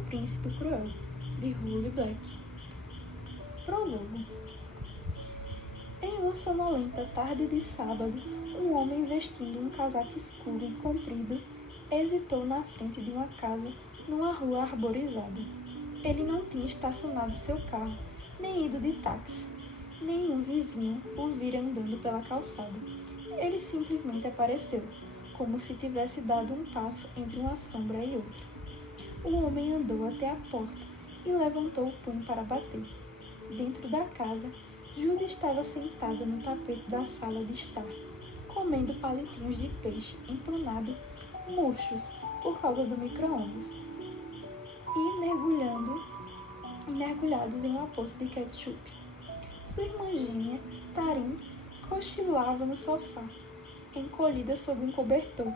O Príncipe Cruel, de Holly Black. Prólogo. Em uma sonolenta tarde de sábado, um homem vestindo um casaco escuro e comprido hesitou na frente de uma casa numa rua arborizada. Ele não tinha estacionado seu carro, nem ido de táxi. Nenhum vizinho o vira andando pela calçada. Ele simplesmente apareceu, como se tivesse dado um passo entre uma sombra e outra. O homem andou até a porta e levantou o punho para bater. Dentro da casa, Judy estava sentada no tapete da sala de estar, comendo palitinhos de peixe empanado, murchos por causa do micro-ondas, e mergulhados em uma poça de ketchup. Sua irmã gêmea, Tarim, cochilava no sofá, encolhida sob um cobertor,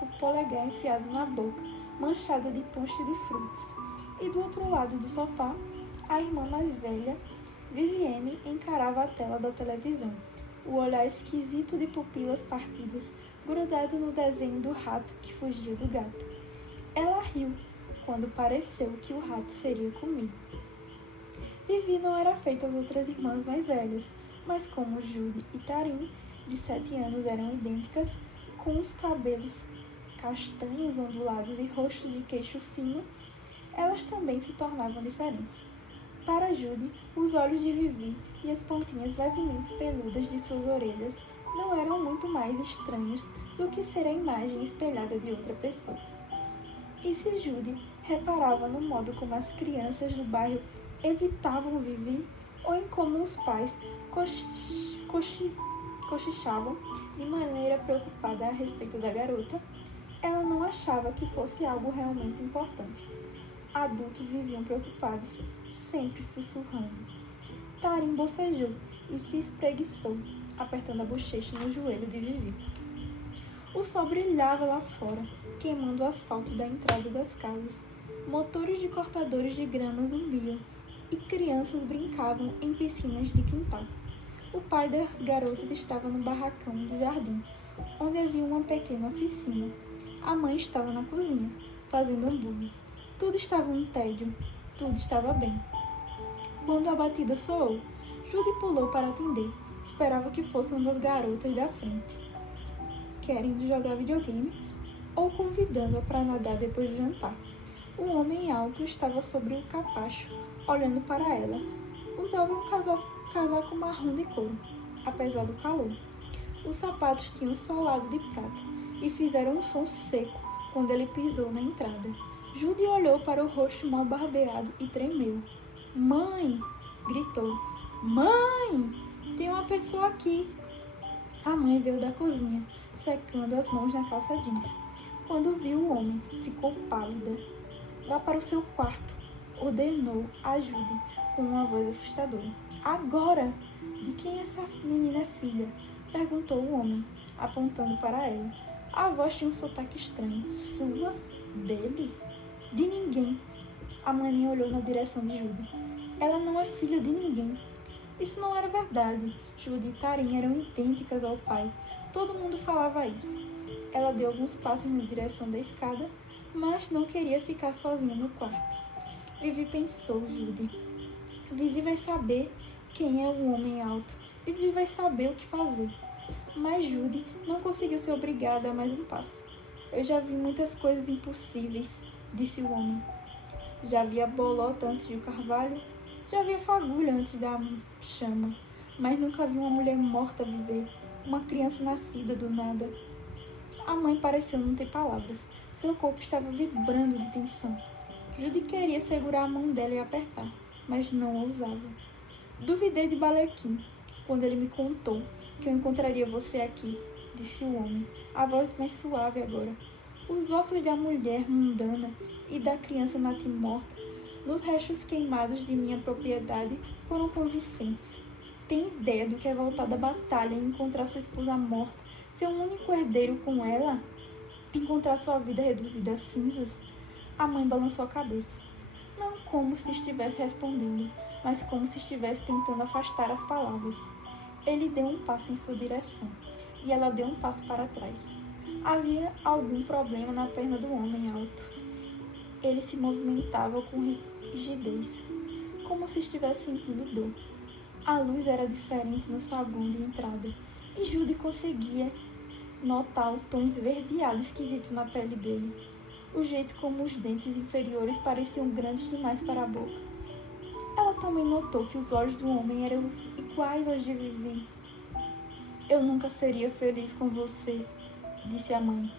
o polegar enfiado na boca, manchada de punch de frutas. E do outro lado do sofá, a irmã mais velha, Vivienne, encarava a tela da televisão, o olhar esquisito de pupilas partidas grudado no desenho do rato que fugia do gato. Ela riu quando pareceu que o rato seria comido. Vivi não era feita às outras irmãs mais velhas, mas como Judy e Tarim, de 7 anos, eram idênticas, com os cabelos castanhos ondulados e rosto de queixo fino, elas também se tornavam diferentes. Para Judy, os olhos de Vivi e as pontinhas levemente peludas de suas orelhas não eram muito mais estranhos do que ser a imagem espelhada de outra pessoa. E se Judy reparava no modo como as crianças do bairro evitavam Vivi, ou em como os pais cochichavam de maneira preocupada a respeito da garota, ela não achava que fosse algo realmente importante. Adultos viviam preocupados, sempre sussurrando. Tarim bocejou e se espreguiçou, apertando a bochecha no joelho de Vivi. O sol brilhava lá fora, queimando o asfalto da entrada das casas. Motores de cortadores de grama zumbiam e crianças brincavam em piscinas de quintal. O pai das garotas estava no barracão do jardim, onde havia uma pequena oficina. A mãe estava na cozinha, fazendo hambúrguer. Tudo estava um tédio, tudo estava bem. Quando a batida soou, Judy pulou para atender. Esperava que fosse uma das garotas da frente, querendo jogar videogame ou convidando-a para nadar depois do jantar. Um homem alto estava sobre o capacho, olhando para ela. Usava um casaco marrom de couro, apesar do calor. Os sapatos tinham solado de prata e fizeram um som seco quando ele pisou na entrada. Judy olhou para o rosto mal barbeado e tremeu. "Mãe!" gritou. "Mãe! Tem uma pessoa aqui!" A mãe veio da cozinha, secando as mãos na calça jeans. Quando viu o homem, ficou pálida. "Vá para o seu quarto", ordenou a Judy com uma voz assustadora. "Agora! De quem essa menina é filha?" perguntou o homem, apontando para ela. A voz tinha um sotaque estranho. "Sua? Dele? De ninguém." A maninha olhou na direção de Judy. "Ela não é filha de ninguém." Isso não era verdade. Judy e Tarim eram idênticas ao pai. Todo mundo falava isso. Ela deu alguns passos na direção da escada, mas não queria ficar sozinha no quarto. Vivi pensou, Judy. Vivi vai saber quem é o homem alto. Vivi vai saber o que fazer. Mas Judy não conseguiu ser obrigada a mais um passo. "Eu já vi muitas coisas impossíveis", disse o homem. "Já vi a bolota antes de o carvalho, já vi a fagulha antes da chama, mas nunca vi uma mulher morta viver, uma criança nascida do nada." A mãe pareceu não ter palavras. Seu corpo estava vibrando de tensão. Judy queria segurar a mão dela e apertar, mas não ousava. "Duvidei de Balequim quando ele me contou que eu encontraria você aqui", disse o homem, a voz mais suave agora. Os ossos da mulher mundana e da criança natimorta nos restos queimados de minha propriedade foram convincentes. Tem ideia do que é voltar da batalha e encontrar sua esposa morta, seu único herdeiro com ela? Encontrar sua vida reduzida a cinzas? A mãe balançou a cabeça. Não como se estivesse respondendo, mas como se estivesse tentando afastar as palavras. Ele deu um passo em sua direção, e ela deu um passo para trás. Havia algum problema na perna do homem alto. Ele se movimentava com rigidez, como se estivesse sentindo dor. A luz era diferente no saguão de entrada, e Judy conseguia notar o tom esverdeado esquisito na pele dele, o jeito como os dentes inferiores pareciam grandes demais para a boca. Ela também notou que os olhos do homem eram iguais aos de Vivi. Eu nunca seria feliz com você, disse a mãe.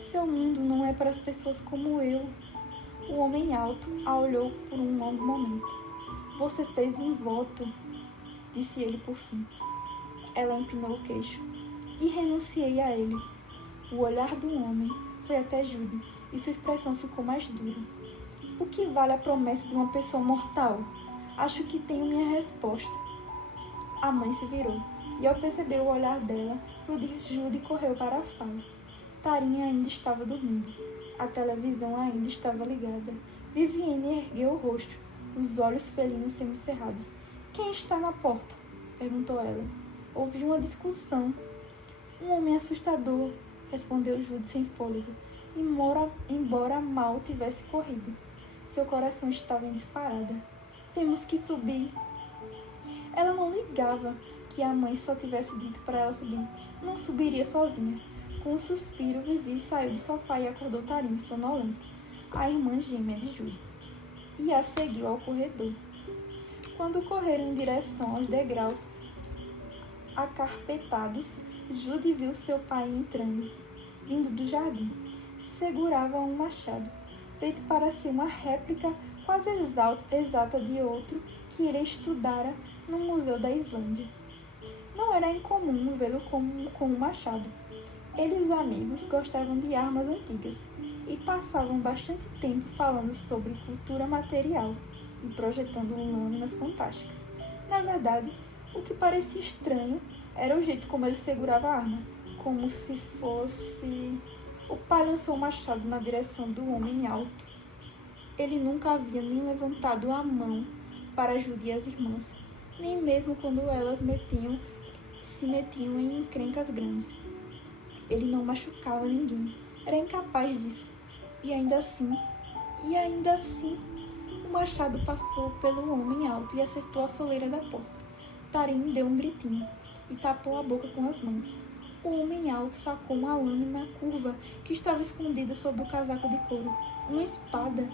Seu mundo não é para as pessoas como eu. O homem alto a olhou por um longo momento. Você fez um voto, disse ele por fim. Ela empinou o queixo. E renunciei a ele. O olhar do homem foi até Judy, e sua expressão ficou mais dura. O que vale a promessa de uma pessoa mortal? Acho que tenho minha resposta. A mãe se virou, e ao perceber o olhar dela, Judy correu para a sala. Tarinha ainda estava dormindo. A televisão ainda estava ligada. Viviane ergueu o rosto, os olhos felinos semicerrados. Quem está na porta? Perguntou ela. Ouvi uma discussão. Um homem assustador, respondeu Judy sem fôlego, embora mal tivesse corrido. Seu coração estava em disparada. Temos que subir. Ela não ligava que a mãe só tivesse dito para ela subir. Não subiria sozinha. Com um suspiro, Vivi saiu do sofá e acordou Tarinha, sonolenta, a irmã gêmea de Judy, e a seguiu ao corredor. Quando correram em direção aos degraus acarpetados, Judy viu seu pai entrando, vindo do jardim. Segurava um machado, feito para ser uma réplica quase exata de outro que ele estudara no Museu da Islândia. Não era incomum vê-lo com um machado. Ele e os amigos gostavam de armas antigas e passavam bastante tempo falando sobre cultura material e projetando lâminas fantásticas. Na verdade, o que parecia estranho era o jeito como ele segurava a arma, como se fosse... O pai lançou o machado na direção do homem alto. Ele nunca havia nem levantado a mão para ajudar as irmãs, nem mesmo quando elas se metiam em encrencas grandes. Ele não machucava ninguém, era incapaz disso. E ainda assim, o machado passou pelo homem alto e acertou a soleira da porta. Tarim deu um gritinho e tapou a boca com as mãos. O homem alto sacou uma lâmina curva que estava escondida sob o casaco de couro. Uma espada,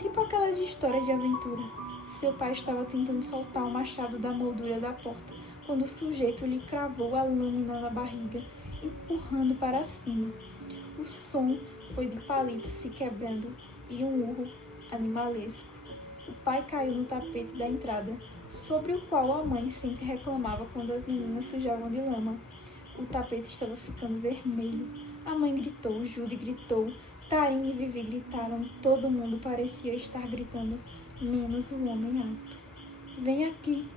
tipo aquela de história de aventura. Seu pai estava tentando soltar o machado da moldura da porta, quando o sujeito lhe cravou a lâmina na barriga, empurrando para cima. O som foi de palitos se quebrando e um urro animalesco. O pai caiu no tapete da entrada, sobre o qual a mãe sempre reclamava quando as meninas sujavam de lama. O tapete estava ficando vermelho. A mãe gritou, Judy gritou, Tarim e Vivi gritaram. Todo mundo parecia estar gritando, menos o homem alto. Vem aqui,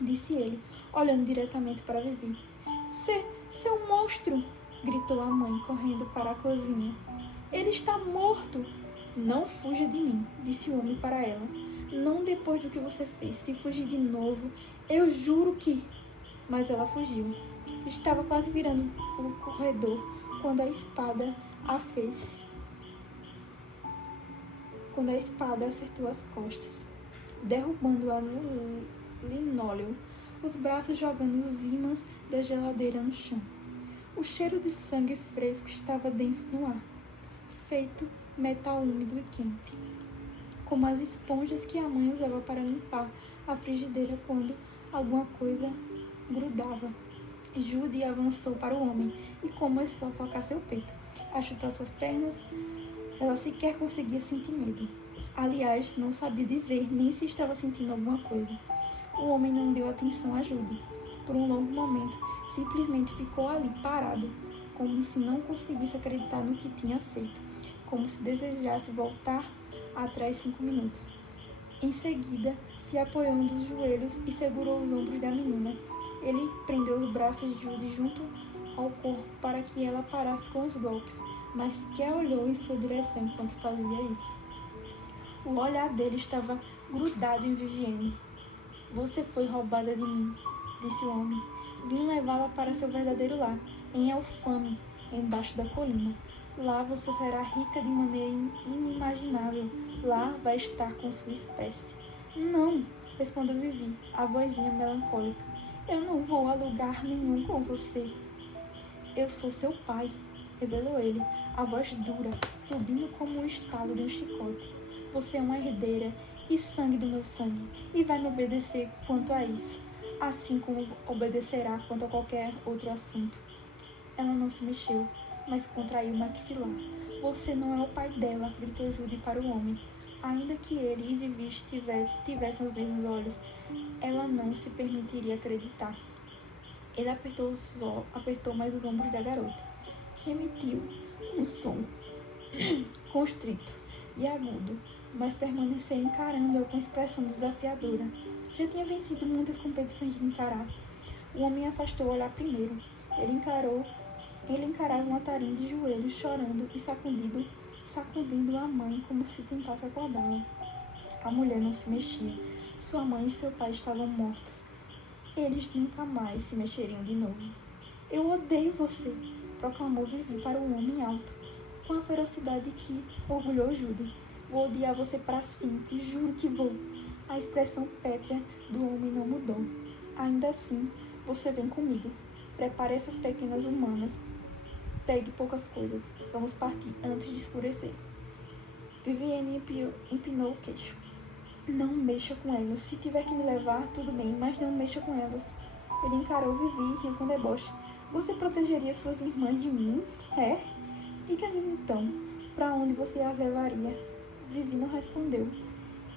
disse ele, olhando diretamente para Vivi. Seu monstro! Gritou a mãe, correndo para a cozinha. Ele está morto! Não fuja de mim, disse o homem para ela. Não depois do que você fez. Se fugir de novo, eu juro que... Mas ela fugiu. Estava quase virando o corredor quando a espada acertou as costas, derrubando-a no linóleo, os braços jogando os ímãs da geladeira no chão. O cheiro de sangue fresco estava denso no ar, feito metal úmido e quente, como as esponjas que a mãe usava para limpar a frigideira quando alguma coisa grudava. Judy avançou para o homem e começou a socar seu peito, a chutar suas pernas. Ela sequer conseguia sentir medo. Aliás, não sabia dizer nem se estava sentindo alguma coisa. O homem não deu atenção a Judy. Por um longo momento, simplesmente ficou ali parado, como se não conseguisse acreditar no que tinha feito, como se desejasse voltar atrás 5 minutos. Em seguida, se apoiou nos joelhos e segurou os ombros da menina. Ele prendeu os braços de Judy junto ao corpo para que ela parasse com os golpes, mas sequer olhou em sua direção enquanto fazia isso. O olhar dele estava grudado em Viviane. Você foi roubada de mim, disse o homem. Vim levá-la para seu verdadeiro lar, em Elfame, embaixo da colina. Lá você será rica de maneira inimaginável. Lá vai estar com sua espécie. Não, respondeu Vivi, a vozinha melancólica. Eu não vou a lugar nenhum com você. Eu sou seu pai, revelou ele, a voz dura, subindo como o estalo de um chicote. Você é uma herdeira e sangue do meu sangue, e vai me obedecer quanto a isso, assim como obedecerá quanto a qualquer outro assunto. Ela não se mexeu, mas contraiu o maxilar. Você não é o pai dela, gritou Judy para o homem. Ainda que ele e Vivi tivessem os mesmos olhos, ela não se permitiria acreditar. Ele apertou mais os ombros da garota, que emitiu um som constrito e agudo, mas permaneceu encarando-a com expressão desafiadora. Já tinha vencido muitas competições de encarar. O homem afastou o olhar primeiro. Ele encarava um atarim de joelhos, chorando e sacudindo a mãe como se tentasse acordá-la. A mulher não se mexia. Sua mãe e seu pai estavam mortos. Eles nunca mais se mexeriam de novo. Eu odeio você, proclamou Vivi para o homem alto, com a ferocidade que orgulhou Judy. Vou odiar você para sempre, juro que vou. A expressão pétrea do homem não mudou. Ainda assim, você vem comigo. Prepare essas pequenas humanas. Pegue poucas coisas. Vamos partir antes de escurecer. Viviane empinou o queixo. Não mexa com elas. Se tiver que me levar, tudo bem, mas não mexa com elas. Ele encarou Vivi e riu com deboche. Você protegeria suas irmãs de mim? É? Diga-me então, para onde você as levaria? Vivi não respondeu.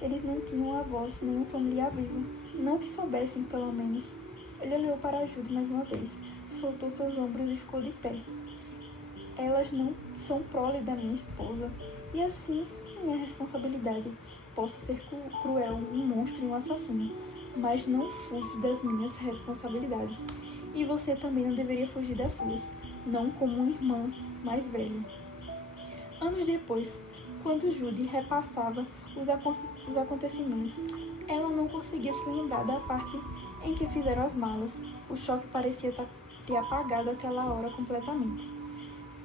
Eles não tinham avós, nem um familiar vivo. Não que soubessem, pelo menos. Ele olhou para a Judy mais uma vez, soltou seus ombros e ficou de pé. Elas não são prole da minha esposa, e assim, minha responsabilidade. Posso ser cruel, um monstro e um assassino, mas não fujo das minhas responsabilidades. E você também não deveria fugir das suas, não como uma irmã mais velha. Anos depois, quando Judy repassava os acontecimentos, ela não conseguia se lembrar da parte em que fizeram as malas. O choque parecia ter apagado aquela hora completamente.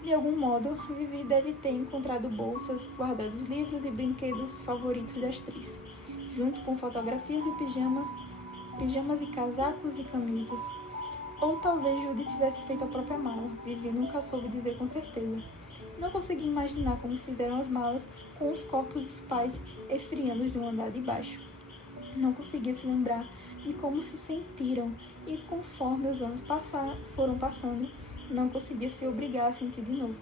De algum modo, Vivi deve ter encontrado bolsas, guardado os livros e brinquedos favoritos da atriz, junto com fotografias e pijamas e casacos e camisas. Ou talvez Judy tivesse feito a própria mala. Vivi nunca soube dizer com certeza. Não conseguia imaginar como fizeram as malas com os corpos dos pais esfriando de um andar de baixo. Não conseguia se lembrar de como se sentiram e, conforme os anos foram passando, não conseguia se obrigar a sentir de novo.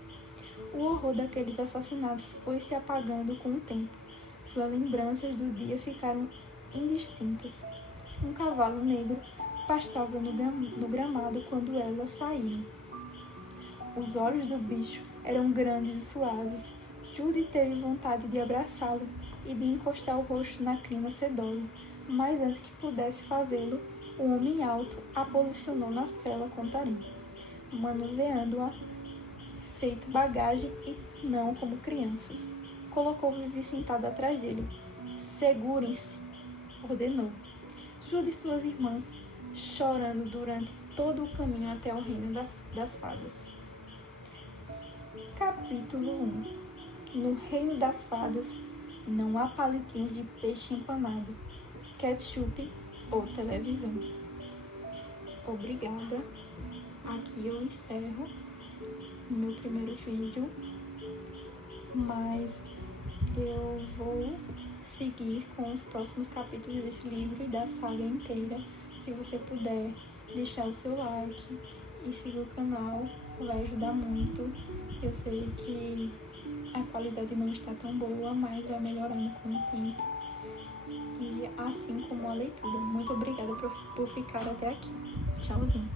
O horror daqueles assassinatos foi se apagando com o tempo. Suas lembranças do dia ficaram indistintas. Um cavalo negro pastava no gramado quando elas saíram. Os olhos do bicho eram grandes e suaves. Judy teve vontade de abraçá-lo e de encostar o rosto na crina sedosa, mas antes que pudesse fazê-lo, o homem alto a posicionou na cela com tarim, manuseando-a feito bagagem e não como crianças. Colocou Vivi sentada atrás dele. Segurem-se, ordenou. Judy e suas irmãs, chorando durante todo o caminho até o reino das fadas. Capítulo 1. No reino das fadas, não há palitinhos de peixe empanado, ketchup ou televisão. Obrigada. Aqui eu encerro meu primeiro vídeo, mas eu vou seguir com os próximos capítulos desse livro e da saga inteira. Se você puder deixar o seu like e seguir o canal, vai ajudar muito. Eu sei que a qualidade não está tão boa, mas vai melhorando com o tempo. E assim como a leitura. Muito obrigada por ficar até aqui. Tchauzinho.